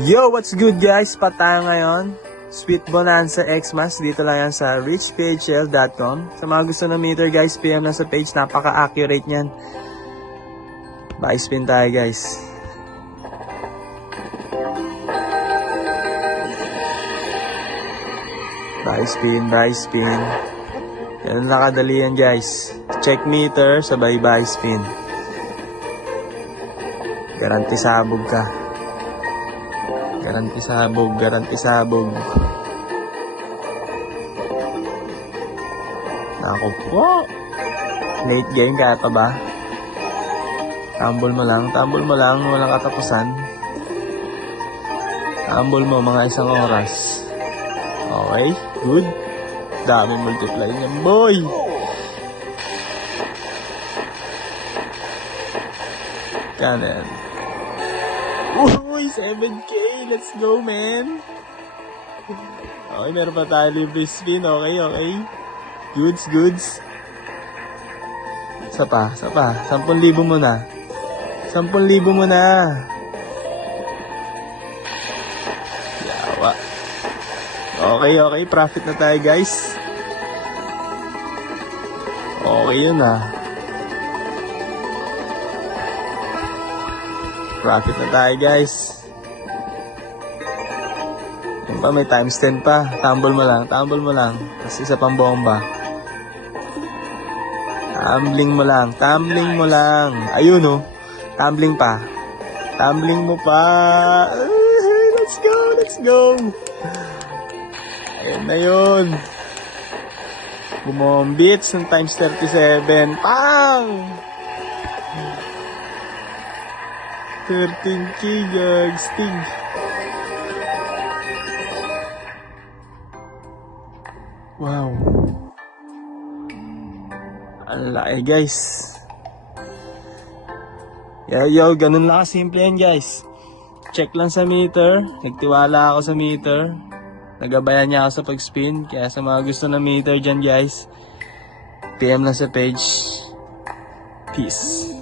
Yo, what's good guys? Pa tayo ngayon. Sweet Bonanza Xmas. Dito lang yan sa richphl.com. Sa mga gusto ng meter guys, PM lang sa page. Napaka-accurate niyan. Buy spin tayo guys. Buy spin, buy spin. Yan nakadali yan guys. Check meter, sabay buy spin. Garanti sabog ka. Garanti sabog, garanti sabog. Naku po. Late game kaya pa ba? Tambol mo lang, walang katapusan. Tambol mo mga isang oras. Okay, good. Dami multiply niyan, boy. Kanan. Uy, 7K. Let's go, man. Okay, meron pa tayo libre spin. Okay, okay. Goods, goods. Isa pa. 10,000 mo na. 10,000 mo na. Yawa. Okay, okay. Profit na tayo, guys. Okay yun, Profit na tayo guys. Yung pa may times 10 pa. Tambol mo lang. Kasi isa pang bomba. Tumbling mo lang. Ayun Tumbling pa. Tumbling mo pa. Let's go. Ayun na yun. Bumombits ng times 37. Pang! 13K guys, sting. Wow. Ang laki guys. Yo, ganun lang simple yan guys. Check lang sa meter. Nagtiwala ako sa meter. Nagabayan niya ako sa pag-spin. Kaya sa mga gusto ng meter dyan guys, PM lang sa page. Peace.